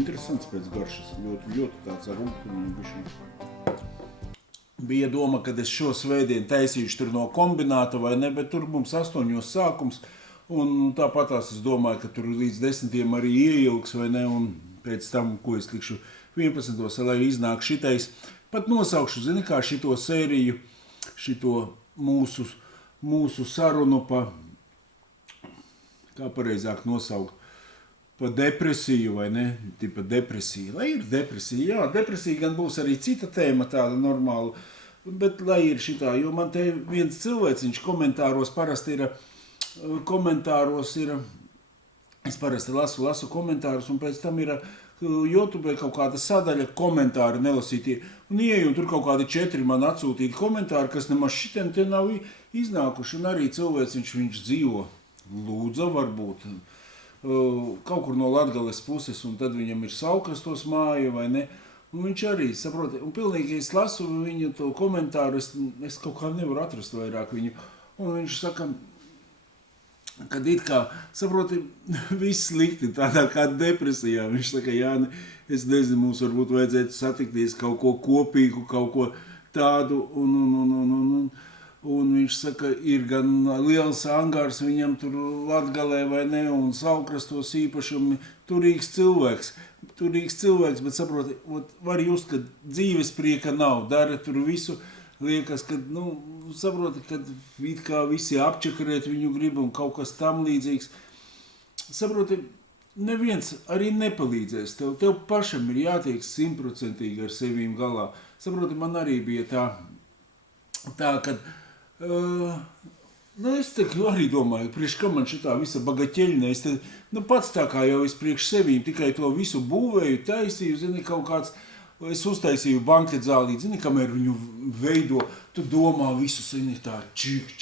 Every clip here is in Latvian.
interesants pēc garšas, ļoti tāds ar rūkumu bišķi. Bija doma, kad es šo svētdienu taisīšu tur no kombināta vai ne, bet tur mums 8 sākums, un tāpatās es domāju, ka tur līdz 10 arī ieilgs vai ne, un pēc tam, ko es likšu 11, lai iznāk šitais, pat nosaukšu, zini, kā šito sēriju, šito mūsu sarunu pa, kā pareizāk nosaukt, pa depresiju vai ne, tipa depresija. Lai ir depresija, jā, depresija gan būs arī cita tēma tāda normāla, bet lai ir šitā, jo man te viens cilvēciņš komentāros parasti ir, es parasti lasu komentārus, un pēc tam ir YouTube kaut kāda sadaļa komentāri nelasītie, un ieeju, un tur kaut kādi 4 man atsūtīti komentāri, kas nemaz šitiem te nav iznākuši, un arī cilvēciņš viņš dzīvo Lūdza varbūt, kaut kur no Latgales puses, un tad viņam ir Saukrastos māja, vai ne? Un viņš arī, saproti, un pilnīgi es lasu viņu to komentāru, es kaut kā nevaru atrast vairāk viņu, un viņš saka, kad it kā, saproti, viss slikti, tādā kā depresijā, viņš saka, Jāni, es nezinu, mums varbūt vajadzētu satikties kaut ko kopīgu, kaut ko tādu, un viņš saka, ir gan liels angārs viņam tur Latgalē vai ne, un Saukrastos īpašumi, turīgs cilvēks, bet saproti, var just, ka dzīves prieka nav, dara tur visu, liekas, ka, saproti, kad it kā visi apčakarēt viņu grib un kaut kas tam līdzīgs, saproti, neviens arī nepalīdzēs, tev pašam ir jātiek 100% ar sevīm galā, saproti, man arī bija tā, kad, es te arī domāju, priekš kam man šitā visa bagaķeļne, es te, pats tā kā jau es priekš sevīm tikai to visu būvēju, taisīju, zini, kaut kāds, es uztaisīju banket zālīt, zini, kamēr viņu veido, tu domā visu, zini, tā čik,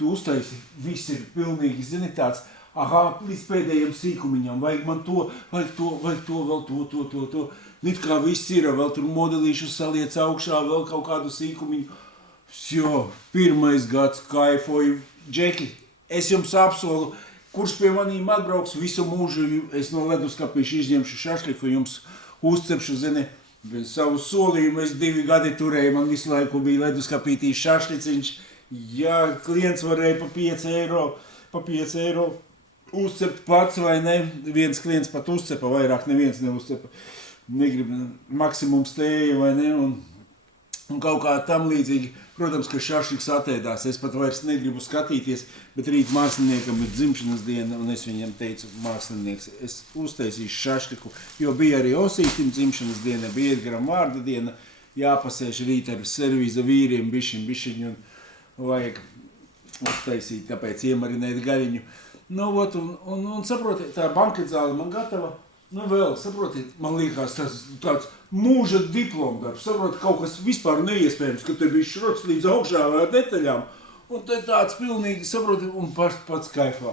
tu uztaisi, viss ir pilnīgi, zini, tāds, līdz pēdējiem sīkumiņam, vajag man to, vēl to, nit kā viss ir, vēl tur modelīšu saliec augšā, vēl kaut kādu sīkumiņu, pirmais gads kaifoju, Džeki, es jums apsolu, kurš pie manīm atbrauks visu mūžu, es no leduskapīšu izņemšu šašliku, jums uzcepšu, zini, savu solījumu, es 2 gadi turēju, man visu laiku bija leduskapītī šašliciņš, ja klients varēja pa 5 eiro uzcept pats vai ne, viens klients pat uzcepa, vairāk neviens neuzcepa, negrib maksimums tēja vai ne, un kaut kā tam līdzīgi, protams, ka šašliks atēdās, es pat vairs negribu skatīties, bet rīt māksliniekam ir dzimšanas diena, un es viņam teicu, mākslinieks, es uztaisīšu šašliku, jo bija arī Osītim dzimšanas diena, bija Edgaram vārda diena, jāpasēž rīt ar servīza vīriem bišķiņ, un vajag uztaisīt, tāpēc iemarinēt gaļiņu. Un saproti, tā banketzāle man gatava, vēl, saprotiet, man liekas tāds mūža diplomdarbs, saprotiet, kaut kas vispār neiespējams, ka te bija šrots līdz augšā vai detaļām, un te tāds pilnīgi, saprotiet, un pats kaifā.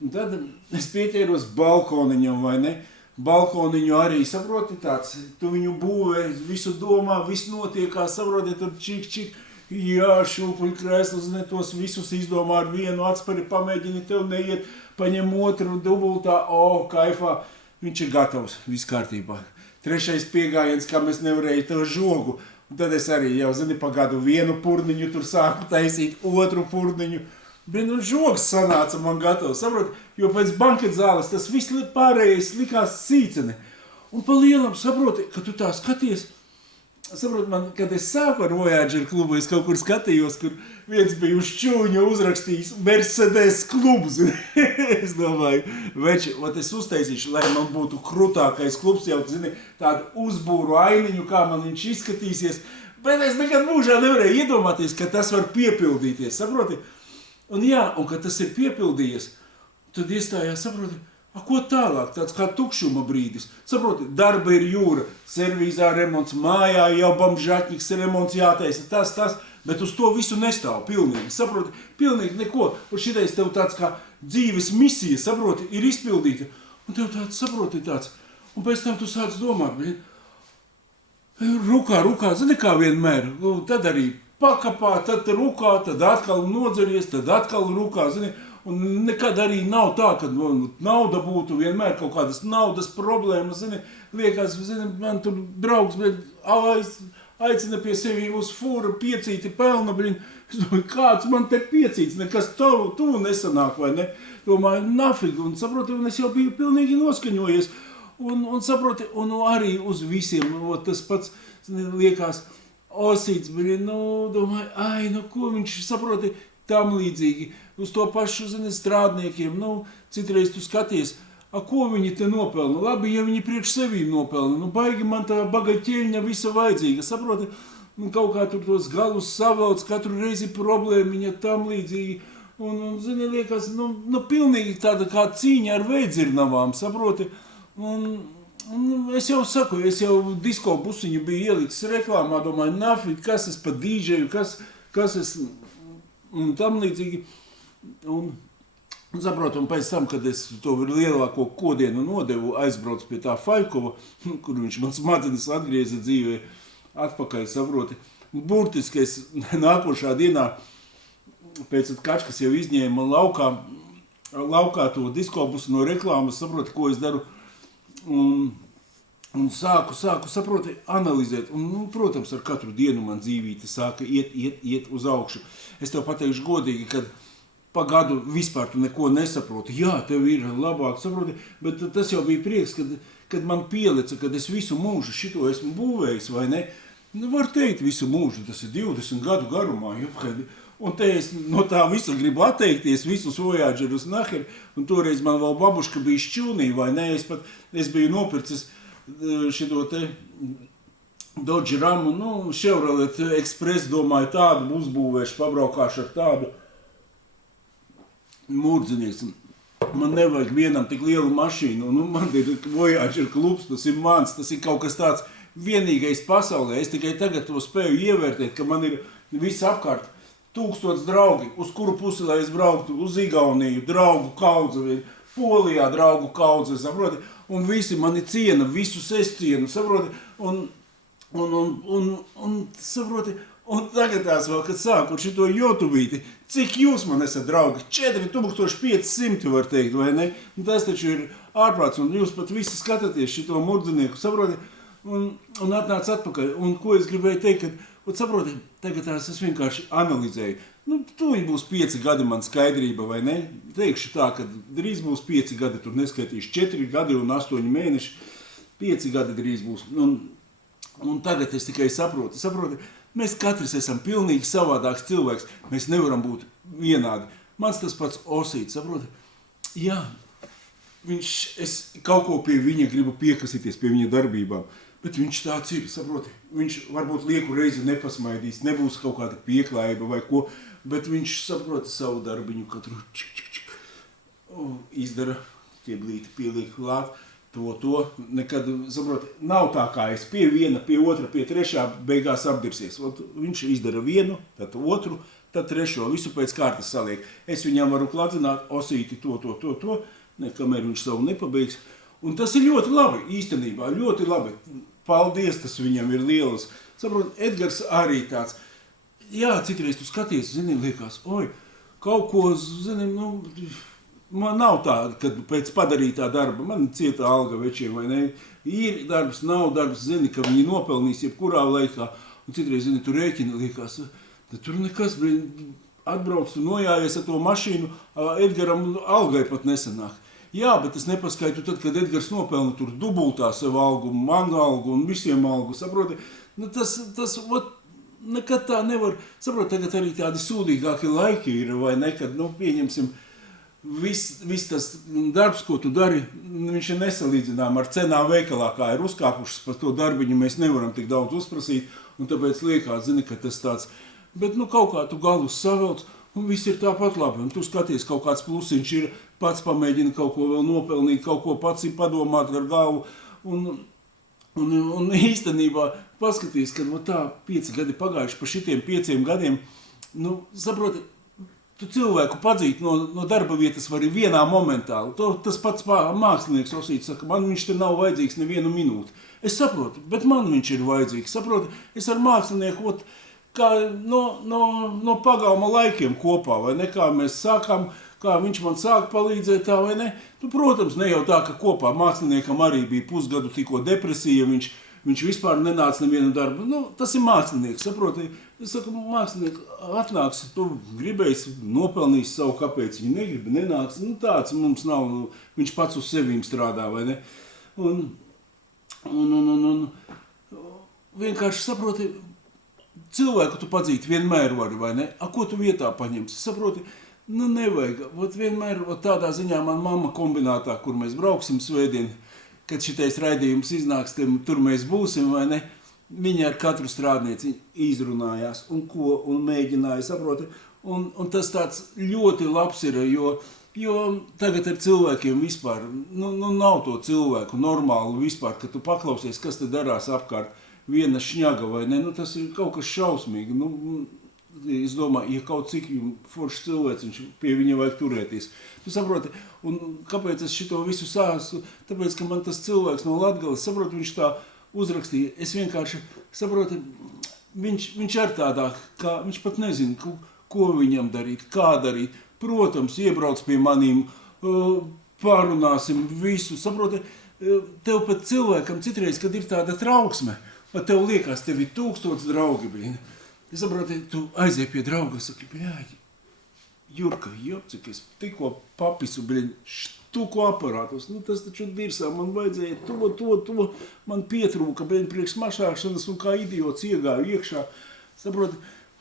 Un tad es pieķēros balkoniņam, vai ne? Balkoniņu arī, saprotiet, tāds, tu viņu būvē, visu domā, viss notiekās, saprotiet, tur čik, jā, šūpuļu krēslus, ne tos visus izdomā ar vienu atspari, pamēģini tev neiet, paņem otru dubultā, kaifā. Viņš ir gatavs, viss kārtībā. 3. piegājiens, kam es nevarēju to žogu. Un tad es arī jau, zini, pagādu vienu purniņu, tur sāku taisīt otru purniņu. Bet žogs sanāca man gatavs, saprot, jo pēc banketzāles tas viss pārējais likās sīcene. Un pa lielam saproti, ka tu tā skaties. Saprot, man, kad es sāku ar Voyager klubu, es kaut kur skatījos, kur viens bija uz čūņa uzrakstījis Mercedes klubs. Es domāju, veči, es uztaisīšu, lai man būtu krutākais klubs, jau, zini, tādu uzbūru ainiņu, kā man viņš izskatīsies. Bet es nekad mūžā nevarēju iedomāties, ka tas var piepildīties, saproti? Un jā, un kad tas ir piepildījies, tad iestājās, saproti, ko tālāk, tāds kā tukšuma brīdis. Saproti, darba ir jūra, servīzā remonts, mājā jau bamžatņiks remonts jātaisa, tas, bet uz to visu nestāv pilnīgi. Saproti, pilnīgi neko. Un šitais tev tāds kā dzīves misija, saproti, ir izpildīta. Un tev tāds, saproti, tāds. Un pēc tam tu sāc domāt, rukā, zini kā vienmēr. Tad arī pakapā, tad rukā, tad atkal nodzeries, tad atkal rukā, zini. un nekad arī nav tā, ka nauda būtu vienmēr kaut kādas naudas problēmas, zini, liekas, zini, man tur draugs, aicina pie sevi uz fūra piecīti pelna, es domāju, kāds man te piecīts, nekas tu nesanāk, vai ne? Domāju, nafig, un saproti, un es jau biju pilnīgi noskaņojies, un saproti, un arī uz visiem, tas pats, liekas, Osīts, domāju, ko viņš saproti tam līdzīgi, uz to pašu, strādniekiem, citreiz tu skaties, ko viņi te nopelna, labi, ja viņi priekš sevīm nopelna, baigi man tā bagaķeļņa visa vajadzīga, saproti, kaut kā tur tos galus savelc, katru reizi problēmiņa tam līdzīgi, un liekas, pilnīgi tāda kā cīņa ar veidzirnavām, saproti, un es jau saku, es jau disko busiņu biju ielicis reklāmā, domāju, nafik, kas es pa dīdžeju, kas es, un tam līdzīgi, un saprotu, un pēc tam, kad es to lielāko kodienu nodevu, aizbraucu pie tā Faļkova, kur viņš man smadzenes atgrieza dzīvē, atpakaļ, saproti, burtiski es nākošā dienā, pēc Kačkas jau izņēma laukā to diskobusu no reklāmas, saproti, ko es daru, un sāku saproti, analizēt, un, protams, ar katru dienu man dzīvīte sāka iet uz augšu. Es tev pateikšu godīgi, kad pa gadu vispār tu neko nesaproti. Jā, tev ir labāk, saproti, bet tas jau bija prieks, kad man pielica, kad es visu mūžu šito esmu būvējis, vai ne? Var teikt visu mūžu, tas ir 20 gadu garumā, un te es no tā visa gribu atteikties, visus Voyagerus naher, un toreiz man vēl babuška bija šķilnī, vai ne, es biju nopircis šito te Dodge Ramu, Chevrolet Express, domāju, tādu uzbūvēšu, pabraukāšu ar tādu mūrdzinieks. Man nevajag vienam tik lielu mašīnu, man ir Voyager klubs, tas ir mans, tas ir kaut kas tāds vienīgais pasaulē. Es tikai tagad to spēju ievērtēt, ka man ir viss apkārt 1000 draugi, uz kuru pusi, lai es brauktu, uz Igauniju, draugu kaudze, Polijā draugu kaudze, saproti, un visi mani ciena, visus es cienu, saproti, un saproti, un tagad tās vēl, kad sāku šito YouTubīti, cik jūs man esat draugi? 4500 var teikt, vai ne? Un tas taču ir ārprāts, un jūs pat visi skatāties šito murdzinieku, saproti, un atnāc atpakaļ. Un ko es gribēju teikt, kad, saproti, tagad tās es vienkārši analizēju. Tūlīt būs 5 gadi man skaidrība, vai ne? Teikšu tā, ka drīz būs 5 gadi, tur neskaitīšu 4 gadi un 8 mēneši, 5 gadi drīz būs. Un tagad es tikai saprotu, mēs katrs esam pilnīgi savādāks cilvēks, mēs nevaram būt vienādi. Mans tas pats Osīts, saproti? Jā, es kaut ko pie viņa gribu piekasīties, pie viņa darbībām, bet viņš tāds ir, saproti? Viņš varbūt lieku reizi nepasmaidīs, nebūs kaut kāda pieklājība vai ko, bet viņš saprota savu darbiņu, katru izdara, ķieblīti pieliek klāt, to, nekad, saproti, nav tā kā es pie viena, pie otra, pie trešā beigās apdirsies. Viņš izdara vienu, tad otru, tad trešo, visu pēc kārtas saliek. Es viņam varu kladzināt, Osīti to, kamēr viņš savu nepabeigs. Un tas ir ļoti labi, īstenībā, ļoti labi. Paldies, tas viņam ir lielas. Saproti, Edgars arī tāds. Jā, citreiz tu skaties, liekas, kaut ko, man nav tāda, kad pēc padarītā darba, man cieta alga večiem, vai ne? Ir darbs, nav darbs, ka viņi nopelnīs jebkurā laikā. Un citreiz, tu rēķini, liekas, tad tur nekas, atbrauc, tu nojājies ar to mašīnu, Edgaram algai pat nesanāk. Jā, bet es nepaskaitu tad, kad Edgars nopelna tur dubultā savu algu, manu algu un visiem algu, saproti? Tas nekad tā nevar, saproti, tagad arī tādi sūdīgāki laiki ir, vai ne, kad, pieņemsim, viss tas darbs, ko tu dari, viņš ir nesalīdzinām ar cenām veikalā, kā ir uzkāpušas par to darbiņu, mēs nevaram tik daudz uzprasīt, un tāpēc liekas, ka tas tāds, bet, kaut kā tu galus savelc, un viss ir tāpat labi, un tu skaties, kaut kāds plusiņš ir, pats pamēģina kaut ko vēl nopelnīt, kaut ko pats ir padomāt ar galvu, un īstenībā paskatīs, kad tā 5 gadi pagājuši pa šitiem 5 gadiem, saproti, tu cilvēku padzīt no darba vietas vari vienā momentā. Tas pats mākslinieks Osīts saka, man viņš te nav vajadzīgs nevienu minūti. Es saprotu, bet man viņš ir vajadzīgs. Saproti, es ar mākslinieku kā no pagalma laikiem kopā, vai ne, kā mēs sākām kā viņš man sāka palīdzēt tā vai ne. Nu, protams, ne jau tā, ka kopā māksliniekam arī bija pusgadu tikko depresija, viņš vispār nenāca nevienu darbu. Nu, tas ir mākslinieks, saproti. Es saku, mākslinieks atnāks, tu gribēsi, nopelnīs savu, kāpēc viņi negriba, nenāks. Nu, tāds mums nav, viņš pats uz sevīm strādā, vai ne? Un vienkārši saproti, cilvēku tu padzīt vienmēr vari, vai ne? A, ko tu vietā paņemsi? Saproti, nu nevajag. Ot vienmēr tādā ziņā man mamma kombinātā, kur mēs brauksim svētdien, kad šitais raidījums iznāks, tur mēs būsim, vai ne? Viņa ar katru strādnieci izrunājās un mēģināja, saproti. Un tas tāds ļoti labs ir, jo tagad ar cilvēkiem vispār, nav to cilvēku normālu vispār, ka tu paklausies, kas te darās apkārt. Viena šņaga vai ne, tas ir kaut kas šausmīgi. Es domāju, ja kaut cik foršs cilvēks, pie viņa vajag turēties. Tu saproti, un kāpēc es šito visu sāstu? Tāpēc, ka man tas cilvēks no Latgales, saproti, viņš tā uzrakstīja. Es vienkārši saproti, viņš ar tādā, kā viņš pat nezina, ko viņam darīt, kā darīt. Protams, iebrauc pie manīm, pārunāsim visu, saproti, tev pat cilvēkam citreiz, kad ir tāda trauksme, pat tev liekas, tev ir 1000 draugi, blīn. Es saproti, tu aiziet pie drauga, saki, Jurka, cik es tikko papisu, blīn, štuku aparātus, tas taču dirsā, man vajadzēja to, man pietrūka, blīn, priekš mašāšanas un kā idiots iegāju iekšā. Saproti,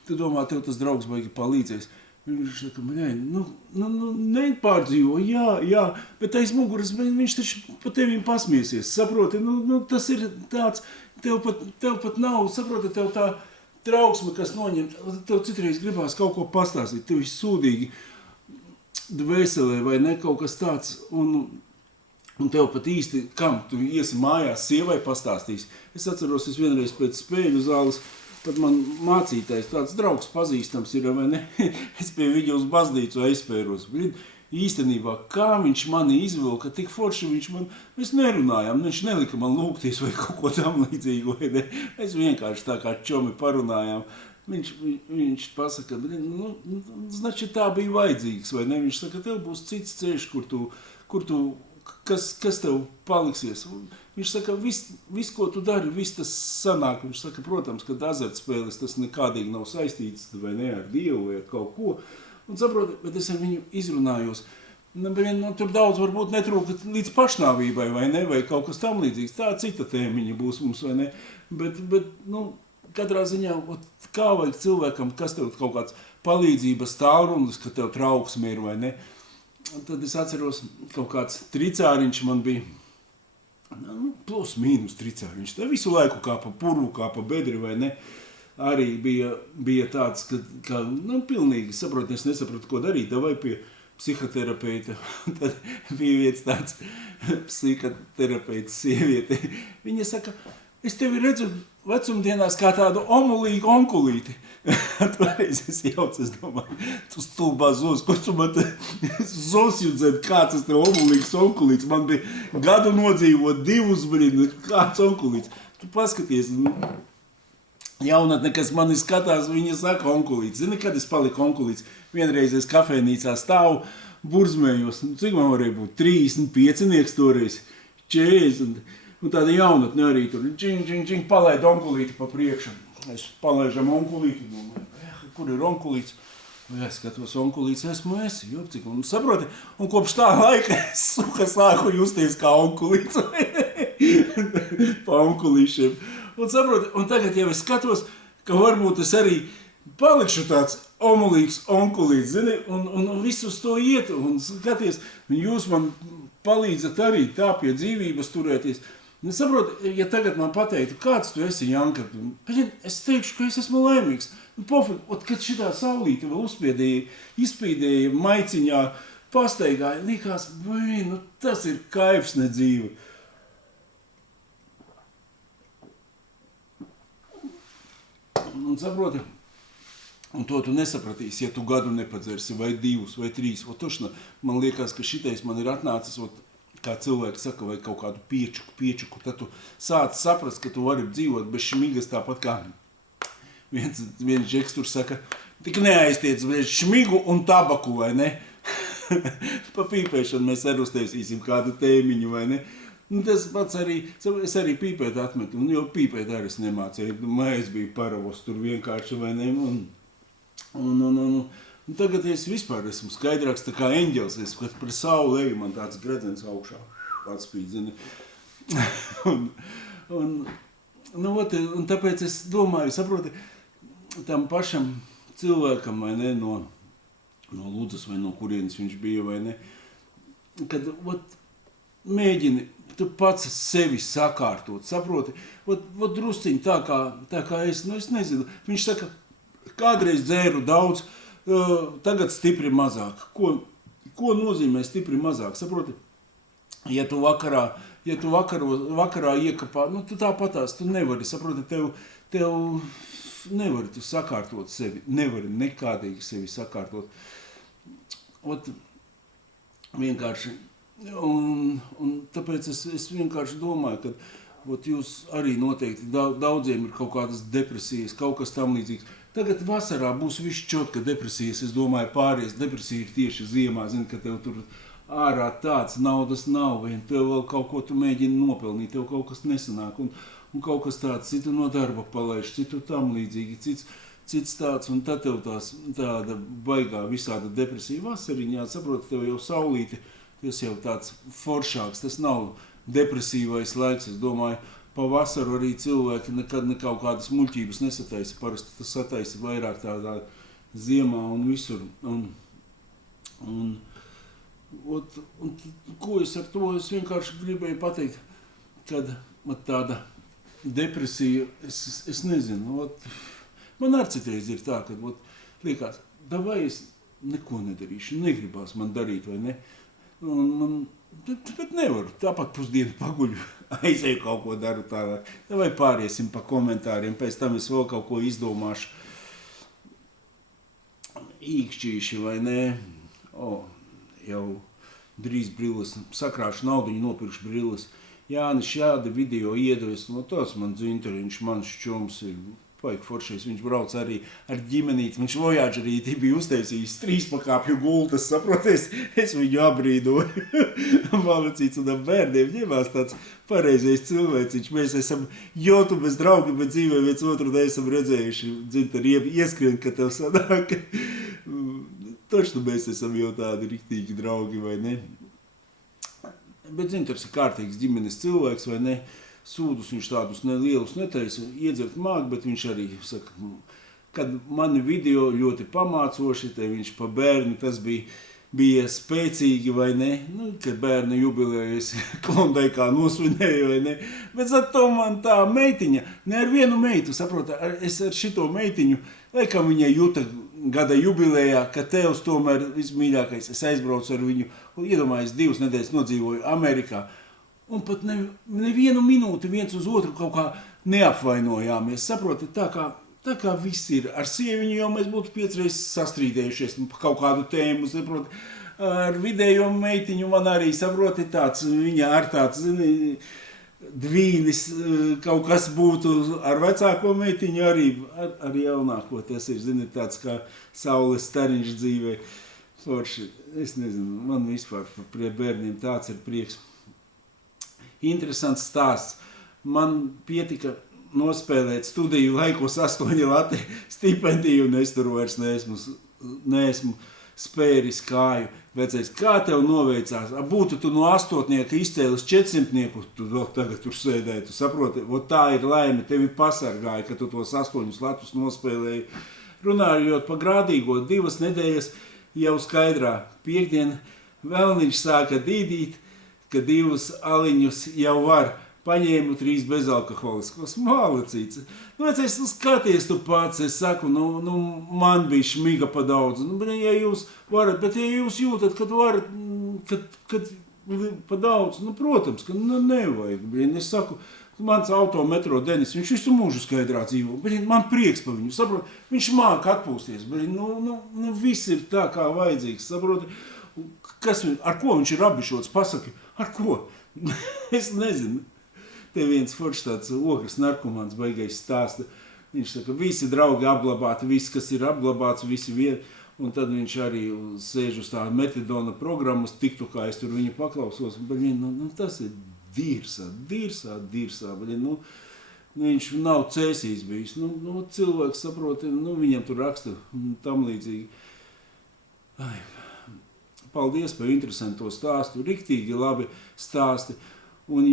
tu domā, tev tas draugs baigi palīdzēs. Viņš saka, nepārdzīvo, jā, bet aiz muguras viņš taču pa tevīm pasmiesies, saproti, tas ir tāds, tev pat nav, saproti, tev tā trauksme, kas noņem, tev citreiz gribās kaut ko pastāstīt, tev ir sūdīgi dvēselē vai ne kaut kas tāds, un tev pat īsti, kam tu iesi mājās, sievai pastāstīs. Es atceros, es vienreiz pēc spēļu zāles, pat man mācītājs, tāds draugs pazīstams ir, vai ne? Es pie viņa uz baznīcu aizpēros. Īstenībā, kā viņš mani izvilka, tik forši mēs nerunājām, viņš nelika man lūgties vai kaut ko tam līdzīgu, vai ne? Mēs vienkārši tā kā čomi parunājām. Viņš pasaka, znači tā bija vajadzīgs, vai ne? Viņš saka, tev būs cits ceļš, kur tu kas tev paliksies. Viņš saka, viss, ko tu dari, viss tas sanāk. Viņš saka, protams, ka azartspēles tas nekādīgi nav saistīts vai ne ar Dievu vai ar kaut ko. Un saproti, bet es ar viņu izrunājos. Tur daudz varbūt netrūka līdz pašnāvībai vai ne, vai kaut kas tam līdzīgs. Tā cita tēmiņa būs mums vai ne. Bet katrā ziņā, kā vajag cilvēkam, kas tev kaut kāds palīdzības tālrunis, ka tev trauksme ir vai ne. Tad es atceros, kaut kāds tricāriņš man bija, plus mīnus tricāriņš, tā visu laiku kā pa purvu, kā pa bedri vai ne, arī bija tāds, ka pilnīgi saprot, es nesapratu, ko darīt, vai pie psihoterapeita, tad bija viens tāds psihoterapeits sieviete, viņa saka, es tevi redzu vecumdienās kā tādu omulīgu onkulīti. Toreiz es jaucu, es domāju, tu stulbā zos, ko tu man te zosjudzēt, kāds tas te omulīgs onkulīts. Man bija gadu nodzīvot 2 brīdi, kāds onkulīts. Tu paskaties, jaunatne, kas mani skatās, viņa saka onkulīts. Zini, kad es paliku onkulīts? Vienreiz es kafēnīcā stāvu, burzmējos, cik man varēja būt? 35 toreiz, 40. Un tāda jaunatne arī tur, džiņ, palaid onkulīti pa priekšu. Es palaižam onkulīti, domāju, kur ir onkulīts? Es skatos, onkulīts esmu es, jopcik, un saproti, un kopš tā laika es sāku justies kā onkulīts pa onkulīšiem. Un saproti, un tagad jau es skatos, ka varbūt es arī palikšu tāds omulīgs onkulīts, zini, un visu uz to iet, un skaties, un jūs man palīdzat arī tā pie dzīvības turēties. Saproti, ja tagad man pateiktu, kāds tu esi, Janka, es teikšu, ka es esmu laimīgs. Pofik, kad šitā saulīte vēl izspīdēja maiciņā, pastaigāja, likās, tas ir kaifs ne dzīve. Un saproti, un to tu nesapratīsi, ja tu gadu nepadzersi, vai 2, vai 3. Man liekas, ka šitais man ir atnācis, kā cilvēki saka, vai kaut kādu piečuku, tad tu sāc saprast, ka tu vari dzīvot bez šmigas tāpat kā viens džeks tur saka, tik neaiztiec bez šmigu un tabaku, vai ne? Pa pīpēšanu mēs arī uztaisīsim kādu tēmiņu, vai ne? Nu, tas pats arī, es arī pīpēt atmetu, un jau pīpēt arī es nemācēju. Mēs biju paravos tur vienkārši, vai ne? Un tagad es vispār esmu skaidrāks tā kā eņģels, kad par sauli eju, man tāds gredzens augšā atspīd, zini. Un tāpēc es domāju, saproti, tam pašam cilvēkam, vai ne, no Ludzas vai no kurienes viņš bija, vai ne, kad, mēģini, tu pats sevi sakārtot, saproti, drusciņi tā kā es nezinu, viņš saka, kādreiz dzēru daudz, tagad stipri mazāk. Ko nozīmē stipri mazāk, saproti, ja tu vakarā iekapā, nu, tu tāpatās, tu nevari, saproti, tev nevari tu sakārtot sevi, nevari nekādīgi sevi sakārtot. Vienkārši, un tāpēc es vienkārši domāju, ka jūs arī noteikti daudziem ir kaut kādas depresijas, kaut kas tam līdzīgs. Tagad vasarā būs viss čotka depresijas, es domāju, pāries depresija ir tieši ziemā, zini, ka tev tur ārā tāds naudas nav, vai tev vēl kaut ko tu mēģini nopelnīt, tev kaut kas nesanāk, un kaut kas tāds, citu no darba palaiž, citu tam līdzīgi, cits tāds, un tad tev tāda baigā visāda depresija vasariņā, saproti, tev jau saulīti, tas jau tāds foršāks, tas nav depresīvais laiks, es domāju, pavasaru arī cilvēki nekad kaut kādas muļķības nesataisa, parasti tas sataisa vairāk tādā ziemā un visur, un ko es ar to, es vienkārši gribēju pateikt, kad tāda depresija, es nezinu, man arī citreiz ir tā, kad liekas, vai es neko nedarīšu, negribās man darīt, vai ne? Bet nevaru, tāpat pusdienu paguļu, aizēju kaut ko daru tālāk, vai pāriesim pa komentāriem, pēc tam es vēl kaut ko izdomāšu. Īkšķīši, vai ne? Jau drīz brilles, sakrāšu naudiņu, nopirkšu brilles. Jānis šādi video iedevis, tas man dzinteriņš, mans šķums ir paik foršais, viņš brauc arī ar ģimenīti, viņš Voyagerī bija uztaisījis 3 pakāpju gultas, saproties, es viņu abrīdoju. Malacīts un ap bērniem ņemās tāds pareizais cilvēciņš, mēs esam YouTubes draugi, bet dzīvē viens otru neesam redzējuši, dzinteri ieskrien, ka tev sanāk. Taču mēs esam jau tādi riktīgi draugi, vai ne? Bet dzinters ir kārtīgs ģimenes cilvēks, vai ne? Sūdus viņš tādus lielus netaisa, iedzert māk, bet viņš arī saka, kad mani video ļoti pamācoši, te viņš pa bērnu, tas bija spēcīgi, vai ne? Nu, kad bērna jubilejas Klondaikā nosvinēja, vai ne? Bet zato man tā meitiņa, ne ar vienu meitu, saprot, es ar šito meitiņu, laikam viņai jūta gada jubilejā, ka tevs tomēr vismīļākais, es aizbraucu ar viņu, iedomājies 2 nedēļas nodzīvoju Amerikā, un pat nevienu minūti viens uz otru kaut kā neapvainojāmies, saproti, tā kā viss ir. Ar sieviņu jau mēs būtu 5 reizes sastrīdējušies par kaut kādu tēmu, saproti, ar vidējo meitiņu man arī, saproti, tāds, viņa ar tāds, zini, dvīnis kaut kas būtu ar vecāko meitiņu arī, ar jaunāko, tas ir, zini, tāds kā saules stariņš dzīvē. Forši, es nezinu, man vispār pie bērniem tāds ir prieks. Interesants stāsts. Man pietika nospēlēt studiju laikos 8 lati stipendiju, un es tur vairs neesmu spēris kāju. Vecais, kā tev noveicās? Būtu tu no 8-nieka izcēlis 400-nieku, tu vēl tagad tur sēdēji, tu saproti, tā ir laime, tevi pasargāja, ka tu tos 8 latus nospēlēji. Runājot pa grādīgo 2 nedēļas, jau skaidrā piektdiena, vēlniņš sāka dīdīt, ka 2 aliņus jau var, paņēmu 3 bezalkoholiskos, malacīts. Vecais, skaties tu pats, es saku, man bija šmiga pa daudz, ja jūs varat, bet ja jūs jūtat, kad varat, kad pa daudz, protams, ka nevajag, es saku, mans auto metro Denis, viņš visu mūžu skaidrā dzīvo, man prieks pa viņu, saprot, viņš māka atpūsties, viss ir tā kā vajadzīgs, saprot, ar ko viņš ir abišots, pasaki, ar ko? Es nezinu. Te viens foršs tāds ogres narkomāns baigais stāsta. Viņš saka, visi draugi apglabāti, viss, kas ir apglabāts, visi vien. Un tad viņš arī sēž uz tā metadona programmas, TikTokā es tur viņu paklausos. Baļin, tas ir dirsā, baļin, viņš nav cēsīs bijis. Cilvēks saprot, viņam tur raksta tam līdzīgi. Ai, paldies par interesanto stāstu, riktīgi labi stāsti. Un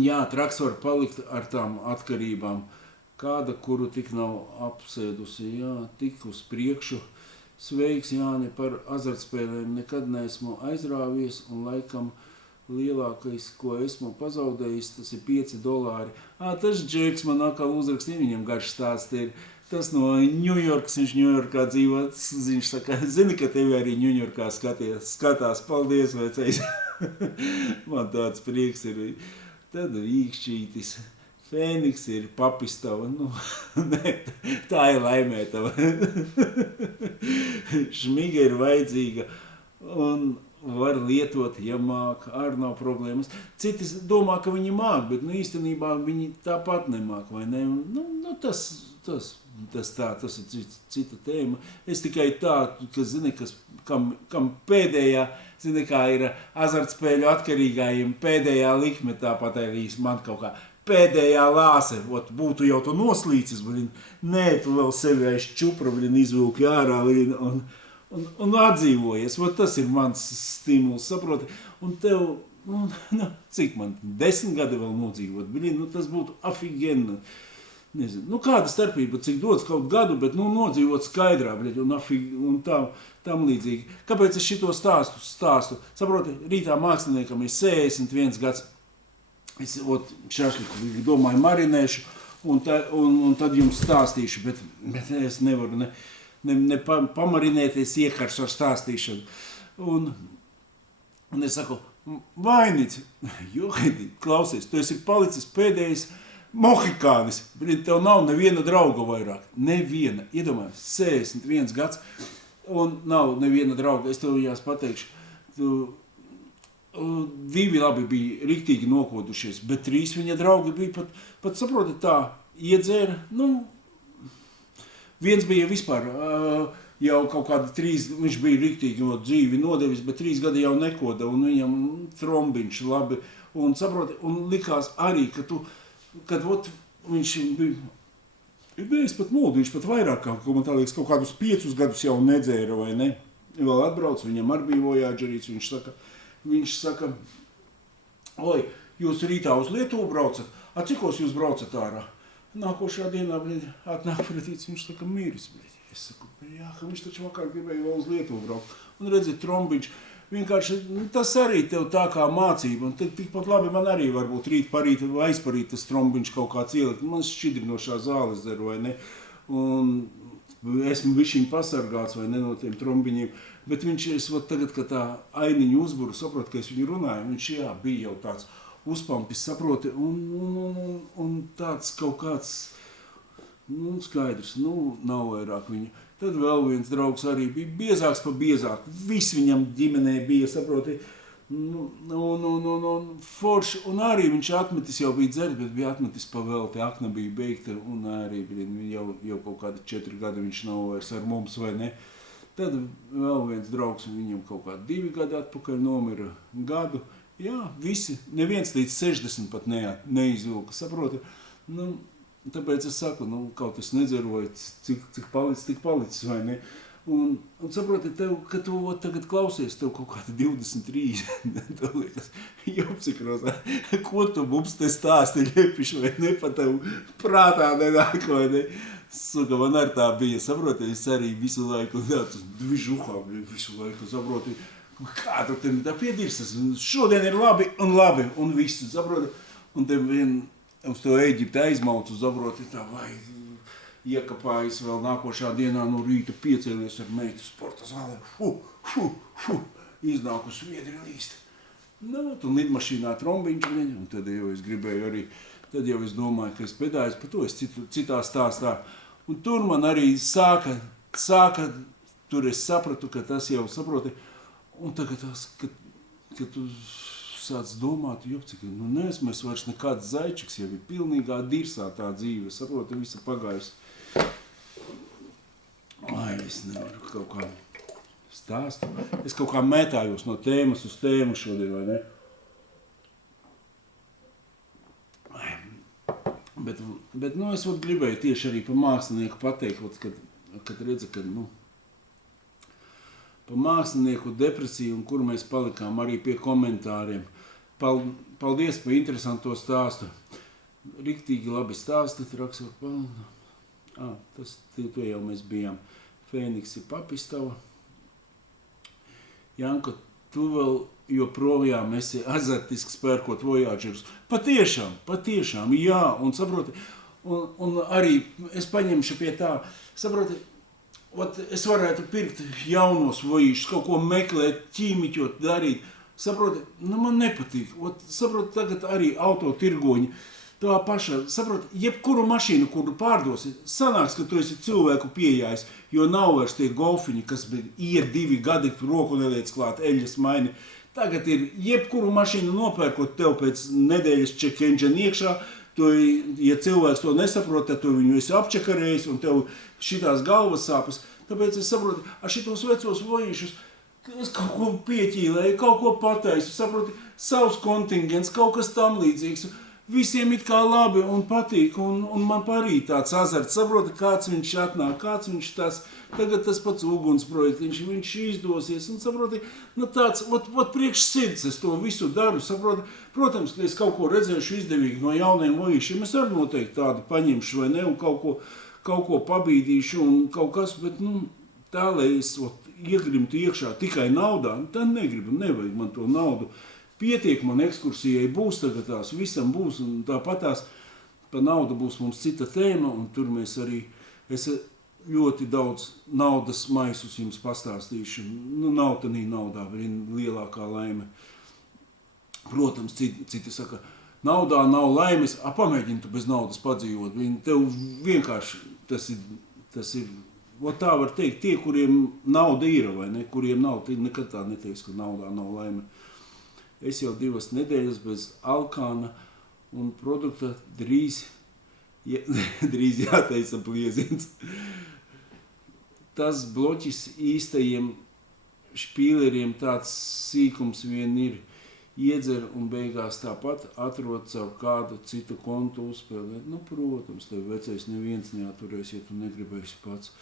jā, traks var palikt ar tām atkarībām. Kāda, kuru tik nav apsēdusi, jā, tik uz priekšu. Sveiks, Jāni, par azartspēlēm nekad neesmu aizrāvies un laikam lielākais, ko esmu pazaudējis, tas ir $5. Tas Džeks man atkal uzrakstīja, viņam garš stāsts ir. Tas no Ņujorkas, viņš Ņujorkā dzīvo, viņš saka, zini, ka tevi arī Ņujorkā skatās, paldies, vecais. Man tāds prieks ir. Tad īkšķītis. Fēniks ir papistava, ne, tā ir laimētava. Šmiga ir vajadzīga un var lietot, ja māk, arī nav problēmas. Citi domā, ka viņi māk, bet īstenībā viņi tāpat nemāk, vai ne? Tas ir cita tēma. Es tikai tā, ka zini, kam pēdējā, zini, kā ir azartspēļu atkarīgājiem, pēdējā likme tāpat arī man kaut kā. Pēdējā lāse, būtu jau tu noslīcis, nē, tu vēl sevi aiz čupra, izvilki ārā, un atdzīvojies. Tas ir mans stimuls, saproti. Un tev, cik man, 10 gadi vēl nodzīvot, tas būtu afigeni. Nezinu, kāda starpība, cik dots kaut gadu, bet nodzīvot skaidrā, un tam līdzīgi. Kāpēc es šito stāstu? Saproti, rītā māksliniekam ir 61 gads. Es šašliku domāju marinēšu un tad jums stāstīšu, bet es nevaru ne pamarinēties iekars ar stāstīšanu. Un es saku, Vainic, Juhidi, klausies, tu esi palicis pēdējais mohikānis, tev nav neviena drauga vairāk, neviena, iedomājies, 61 gads un nav neviena drauga, es tev jās pateikšu, Divi labi bija riktīgi nokodušies, bet 3 viņa draugi bija pat saproti tā, iedzēra, viens bija vispār jau kaut kādi 3, viņš bija riktīgi dzīvi nodevis, bet 3 gadi jau nekoda, un viņam trombiņš labi, un saproti, un likās arī, kad viņš bija, es pat muldu, viņš pat vairāk, man tā liekas, kaut kādus 5 gadus jau nedzēra, vai ne? Vēl atbrauc, viņam arī bija vojāģerīts, viņš saka, oi, jūs rītā uz Lietuvu braucat? Cikos jūs braucat ārā? Nākošā dienā, atnāk pretīts, viņš saka, miris, Es saku, jā, ka viņš taču vakar gribēja vēl uz Lietuvu braukt. Un redziet, trombiņš, vienkārši, tas arī tev tā kā mācība. Un tikpat labi man arī varbūt rīt parīt vai aizparīt tas trombiņš kaut kāds ielikt. Man šķidrinošā zāles der, vai ne? Un esmu bišķiņ pasargāts, vai ne, no tiem trombiņiem. Bet viņš, tagad, kad tā ainiņu uzburu, saprot, ka es viņu runāju, viņš, jā, bija jau tāds uzpampis, saproti, un tāds kaut kāds, skaidrs, nav vairāk viņu. Tad vēl viens draugs arī bija biezāks pa biezāku, viss viņam ģimenē bija, saproti, forši, un arī viņš atmetis jau bija dzert, bet bija atmetis pa vēl, te akna bija beigta, un arī jau kaut kādi 4 gadi viņš nav vairs ar mums, vai ne. Tad vēl viens draugs, viņam kaut kādi 2 gadi atpakaļ nomira gadu. Jā, visi, neviens līdz 60 pat neizvilka, saproti. Tāpēc es saku, kaut es nedzeroju, cik palicis, tik palicis, vai ne. Un saproti, ka tu tagad klausies, tev kaut kādi 23, tev liekas, jopsikros, ko tu mums te stāsti ļepiši, vai ne, pa tev prātā nenāk, vai ne. Suka, man arī tā bija, saproti, es arī visu laiku, dvižuhā, visu laiku, saproti, kā tu te tā piedirsas, šodien ir labi, un viss, saproti, un te vien uz to Eģipte aizmaucu, saproti, tā vai iekapājas vēl nākošā dienā no rīta piecēlies ar meitu sporta zālē, iznāk uz sviedri līst. Tu lidmašīnā trombiņš, un tad jau es gribēju arī, tad jau es domāju, ka es pedāju, par to es citā stāstā. Un tur man arī sāka, tur es sapratu, ka tas jau saproti, un tagad kad tu sāc domāt, cik, neesmu es vairs nekāds zaičiks, jau ir pilnīgā dirsā tā dzīve, saproti, visa pagājusi. Ai, es nevaru kaut kā stāstu. Es kaut kā mētājos no tēmas uz tēmu šodien, vai ne? Bet nu, es gribēju tieši arī par mākslinieku pateikt, kad redzu, ka, nu, par mākslinieku depresiju un kur mēs palikām arī pie komentāriem. Paldies par interesanto stāstu. Riktīgi labi stāsti, raksta par to jau mēs bijām. Fēniksi papistava. Janko, tu vēl joprojām esi azartisks pērkot Voyagerus. Patiešām, jā, un saproti, un arī es paņemšu pie tā, saproti, es varētu pirkt jaunos Voyagerus, kaut ko meklēt, ķīmiķot, darīt, saproti, nu man nepatīk, saproti, tagad arī autotirgoņi, tā pašā, saproti, jebkuru mašīnu, kuru pārdosi, sanāks, ka tu esi cilvēku pieejājis, jo nav vairs tie golfiņi, kas iet 2 gadi, tu roku neliec klāt, eļas maini. Tagad ir jebkuru mašīnu nopērkot tev pēc nedēļas check engine iekšā, ja cilvēks to nesaprot, tad tu viņu esi apčakarējis un tev šitās galvas sāpes. Tāpēc es saprotu, ar šitos vecos Voyagerus, es kaut ko pieķīlēju, kaut ko pataisu, saproti, savs kontingents, kaut kas tam līdzīgs. Visiem it kā labi un patīk, un man parīt tāds azarts, saproti, kāds viņš atnāk, kāds viņš tagad tas pats ugunsprojekts, viņš izdosies, un saproti, nu tāds, priekš sirds es to visu daru, saproti, protams, ka es kaut ko redzēšu izdevīgi no jauniem Voyageriem, es arī noteikti tādu paņemšu vai ne, un kaut ko pabīdīšu un kaut kas, bet, nu, tā, lai es iegrimtu iekšā tikai naudā, tad negribu, nevajag man to naudu. Pietiek man ekskursijai būs, tagad tās visam būs, un tāpatās par naudu būs mums cita tēma, un tur mēs arī, es ļoti daudz naudas maisus jums pastāstīšu. Nu, nav tanī naudā, viena lielākā laime. Protams, citi saka, naudā nav laimes, pamēģini tu bez naudas padzīvot. Tev vienkārši tas ir, tā var teikt, tie, kuriem nauda ir, vai ne, kuriem nav, nekad tā neteiks, ka naudā nav laime. Es jau 2 nedēļas bez alkāna un produkta drīz jātaisa plieziens. Tas bloķis īstajiem špīleriem tāds sīkums vien ir. Iedzer un beigās tāpat atrod caur kādu citu kontu uzspēlēt. Nu, protams, tev vecais neviens neaturēs, ja tu negribēsi pats.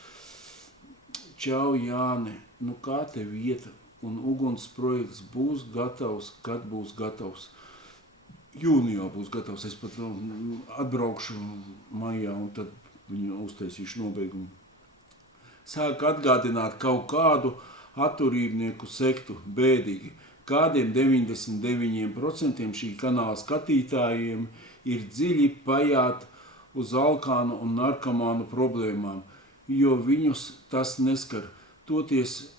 Čau, Jāni, nu kā tev iet? Un uguns projekts būs gatavs, kad būs gatavs. Jūnijā būs gatavs, es pat atbraukšu maijā un tad viņu uztaisīšu nobeigumu. Sāk atgādināt kaut kādu atturībnieku sektu bēdīgi. Kādiem 99% šī kanāla skatītājiem ir dziļi pajāt uz alkānu un narkomānu problēmām, jo viņus tas neskar. Toties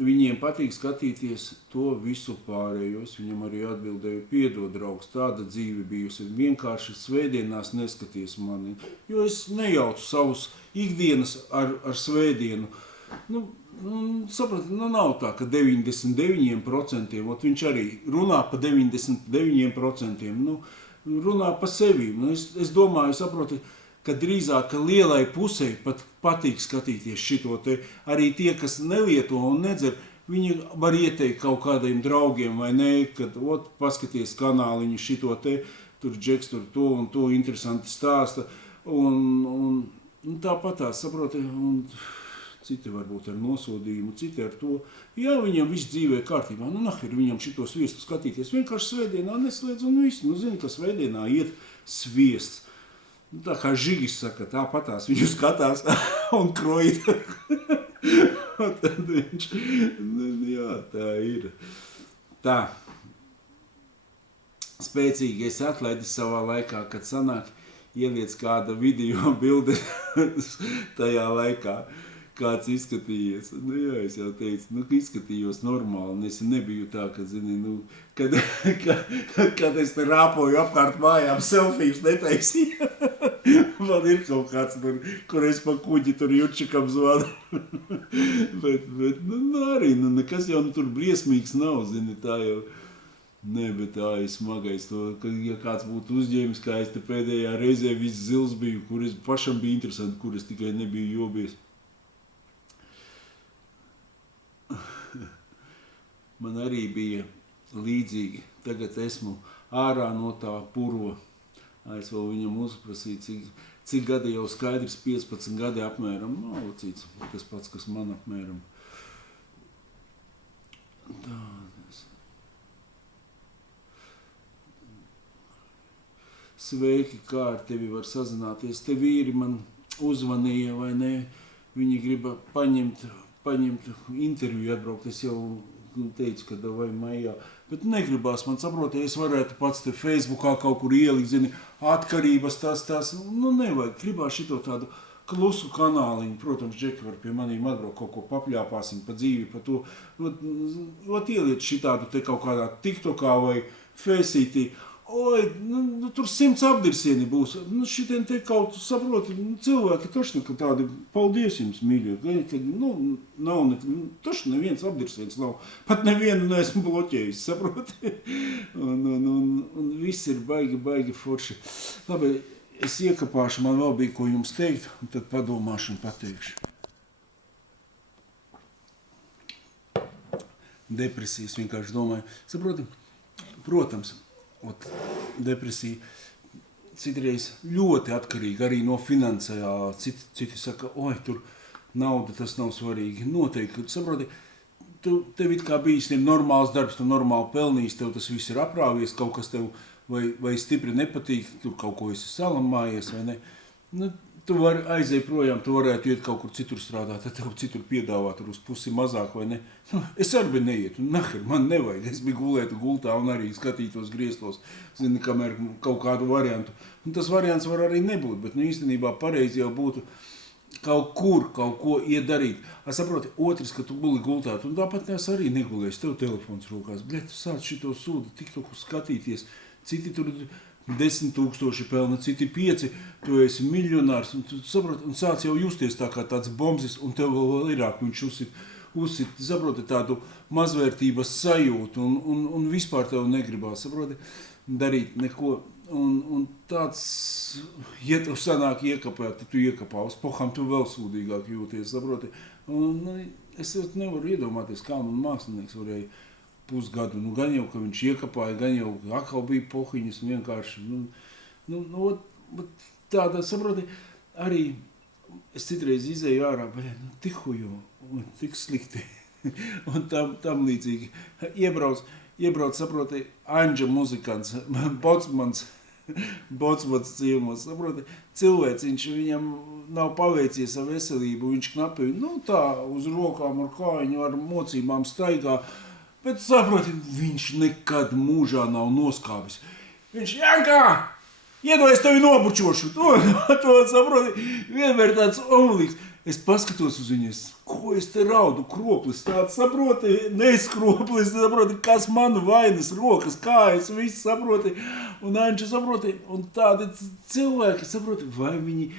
viņiem patīk skatīties to visu pārējo. Es viņam arī atbildēju, piedod, draugs, tāda dzīve bijusi. Vienkārši svētdienās neskaties mani, jo es nejaucu savus ikdienas ar svētdienu. Saprati, nav tā, ka 99%, viņš arī runā pa 99%, runā pa sevi. Es domāju, saproti, ka drīzāk lielai pusei pat patīk skatīties šito te. Arī tie, kas nelieto un nedzer, viņi var ieteikt kaut kādiem draugiem vai ne, kad paskaties kanāliņu šito te, tur Džeks tur to un to interesanti stāsta. Un tāpatās, saproti, un citi varbūt ar nosodījumu, citi ar to. Jā, viņam viss dzīvē kārtībā, nahir viņam šitos sviestu skatīties. Vienkārši svētdienā neslēdz un viss. Zini, ka svētdienā iet sviests. Tā kā Žigis saka, tāpatās viņu skatās un krojit. Tad viņš, jā, tā ir. Tā. Spēcīgi es atlaidi savā laikā, kad sanāk ieliec kāda video bilde tajā laikā. Kāds izskatījies. Jā, es jau teicu, izskatījos normāli. Es nebiju tā, ka, zini, kad es te rāpoju apkārt mājām, selfijus netaisīju. Man ir kaut kāds, kur es pa kuģi tur Jučikam zvanu. bet arī, nekas jau tur briesmīgs nav, zini, tā jau. Nē, bet tā ir smagais to, ka, ja kāds būtu uzņēmis, kā es te pēdējā reizē viss zils biju, kur es pašam bija interesanti, kur es tikai nebiju jobies. man arī bija līdzīgi. Tagad esmu ārā no tā purva. Es vēl viņam uzprasīju, cik gadi jau skaidrs, 15 gadi apmēram. Nav cits, tas pats, kas man apmēram. Sveiki, kā ar tevi var sazināties? Te vīri man uzvanīja, vai ne? Viņi griba paņemt interviju atbraukt. Es jau teicu, ka vai maijā. Bet negribās man saprot, ja es varētu pats te Facebookā kaut kur ielikt, zini, atkarības tās. Nu, nevajag. Gribās šito tādu klusu kanāliņu. Protams, Džeki var pie manīm atbraukt, kaut ko papļāpāsim pa dzīvi, pa to. Ot ieliet šitādu te kaut kādā TikTokā vai Faceitī. Oi, nu, tur 100 apdirsieni būs. Nu, šitien te kaut, saproti, cilvēki tošni, ka tādi, paldies jums, mīļie, ka, nu, nav, tošni neviens apdirsiens nav. Pat nevienu neesmu bloķējis, saproti. Un viss ir baigi forši. Labi, es iekapāšu, man vēl bija ko jums teikt, un tad padomāšu un pateikšu. Depresijas vienkārši domāju. Saproti, protams, depresija citreiz ļoti atkarīga arī no finansiālā. Citi saka, oi, tur nauda, tas nav svarīgi. Noteikti, saproti, tev it kā bijis normāls darbs, tu normāli pelnījis, tev tas viss ir aprāvies, kaut kas tev vai stipri nepatīk, tur kaut ko esi salamājies, vai ne. Nu, tu vari aiziet projām, tu varētu iet kaut kur citur strādāt, tad tev citur piedāvā tur uz pusi mazāk, vai ne. Nu, es arī neietu, man nevajag, es biju gulētu gultā un arī skatītos griestos, zini, kamēr kaut kādu variantu. Un tas variants var arī nebūt, bet īstenībā pareizi jau būtu kaut ko iedarīt. Saproti, otrs, ka tu guli gultāt, un tāpat es arī negulēs, tev telefons rokās, bļet, tu sāc šito sūdu, TikToku skatīties, citi tur 10 000 pelna, citi 5, tu esi miljonārs, un tu saproti, un sāc jau justies tā kā tāds bombzis, un tev vēl vairāk viņš uzsit, saproti, tādu mazvērtības sajūtu, un vispār tev negribās, saproti, darīt neko. Un tāds, ja tev sanāk iekapēt, tad tu iekapā uz pohām, tu vēl sūdīgāk jūties, saproti. Un es nevaru iedomāties, kā man mākslinieks varēja pusgadu, nu gan jau, ka viņš iekapāja, gan jau atkal bija pohiņas, vienkārši, tāda, saproti, arī es citreiz izēju ārā, tik hujo, tik slikti, un tam līdzīgi. Iebrauc, saproti, Anģa muzikants, Bocmans ciemos, saproti, cilvēciņš, viņam nav paveicies ar veselību, viņš knapi, tā, uz rokām ar kājiņu, ar mocībām staigā, bet, saproti, viņš nekad mūžā nav noskābis. Viņš, Jankā, iedodas tevi nobučošu, to saproti, vienmēr tāds omulīgs. Es paskatos uz viņu, ko es te raudu, kroplis tāds, saproti, neskroplis, saproti, kas man vainas, rokas, kājas, viss, saproti, un Anģa, saproti, un tādi cilvēki, saproti, vai viņi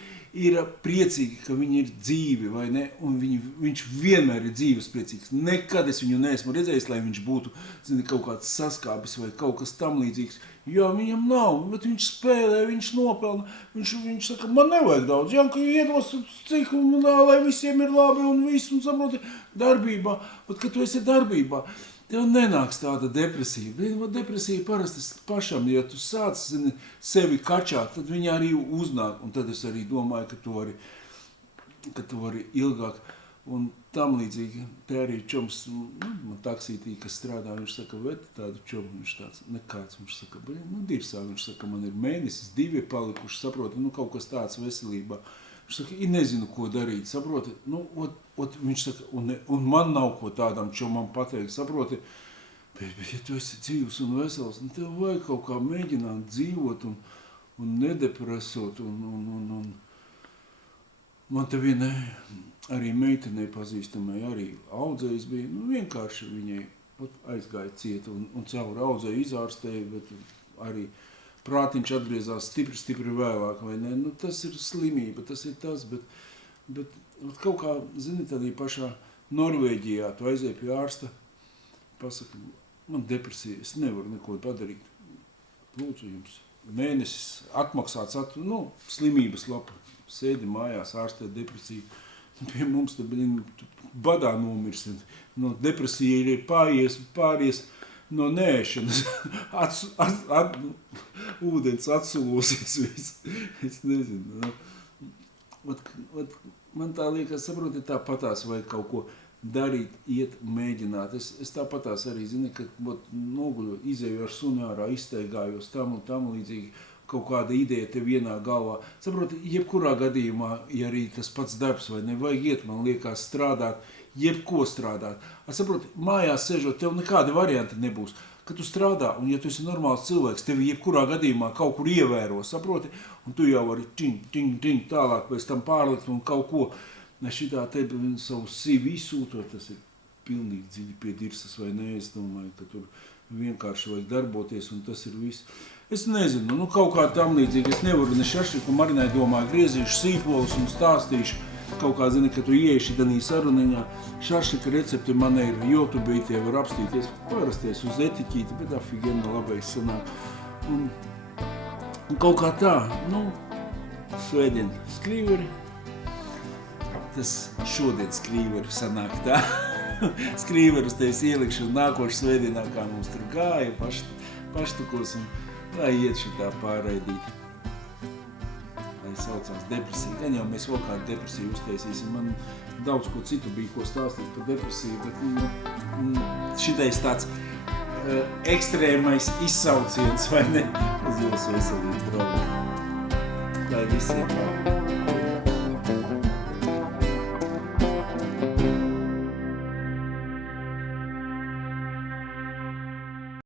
ir priecīgi, ka viņi ir dzīvi, vai ne, un viņš vienmēr ir dzīves priecīgs. Nekad es viņu neesmu redzējis, lai viņš būtu, zini, kaut kāds saskābis vai kaut kas tam līdzīgs. Jā, viņam nav, bet viņš spēlē, viņš nopelna, viņš saka, man nevajag daudz, Janka, iedos cik, un lai visiem ir labi un viss, un saproti, darbībā, bet kad tu esi darbībā, tev nenāks tāda depresija. Depresija parasti pašam, ja tu sāc sevi kačāt, tad viņa arī uznāk. Un tad es arī domāju, ka tu vari ilgāk. Un tam līdzīgi, te arī čoms, man taksītī, kas strādā, viņš saka, bet tādu čomu, viņš tāds, nekāds, viņš saka, dirsā, viņš saka, man ir mēnesis, 2 palikuši, saproti, kaut kas tāds veselībā. Viņš saka, nezinu, ko darīt, saproti, viņš saka, un man nav ko tādam, čo man pateikt, saproti, bet ja tu esi dzīvs un vesels, tev vajag kaut kā mēģināt dzīvot un nedepresot, un man te viena arī meitenei pazīstamai arī audzējs bija, vienkārši viņai aizgāja ciet un cauri audzēju izārstēja, bet arī prātiņš atgriezās stipri vēlāk, vai ne? Tas ir slimība, tas ir tas, bet kaut kā, zini, tādā pašā Norvēģijā tu aiziet pie ārsta, pasaka, man depresija, es nevaru neko padarīt. Lūdzu jums, mēnesis atmaksāts, slimības lapa, sēdi mājās, ārstē depresiju. Pie mums te badā nomirst. No depresija ir pāries no nēšanas. Ūdens atsulosies viss. Es nezinu. Man tā liekas, saproti, tāpatās vajag kaut ko darīt, iet, mēģināt. Es tāpatās arī zinu, ka noguļu, izēju ar suni ārā, izteigājos tam un tam līdzīgi. Kaut kāda ideja tev vienā galvā. Saproti, jebkurā gadījumā, ja arī tas pats darbs vai ne, vajag iet, man liekas, strādāt, jebko strādāt. Saproti, mājās sežot, tev nekādi varianti nebūs. Kad tu strādā, un ja tu esi normāls cilvēks, tevi jebkurā gadījumā kaut kur ievēro, saproti, un tu jau vari ting, tālāk pēc tam pārlikt un kaut ko šitā te savu CV sūtot, tas ir pilnīgi dziļi pie dirsas vai ne, es domāju, ka tur vienkārši vajag darboties, un tas ir viss. Es nezinu, kaut kā tam līdzīgi, es nevaru ne šašliku Marinai domāju, griezīšu sīpolus un stāstīšu, kaut kā zini, ka tu ieeši tanī saruniņā. Šašlika recepti man ir YouTube, tie var apstīties, parasties uz etiķīti, bet afigēna labais sanāk. Un kaut kā tā, svētdien skrīveri, tas šodien skrīveri sanāk tā. Skrīverus te es ielikšu nākošu svētdienā, kā mums tur gāja, paštukos un lai iet šitā pārraidīt. Lai saucās depresija. Gan jau mēs vēl kādu depresiju uztaisīsim. Man daudz ko citu bija, ko stāstīt par depresiju, bet šitais tāds ekstrēmais izsauciens, vai ne? Uz jūsu veselību, draugi. Lai visiem pār.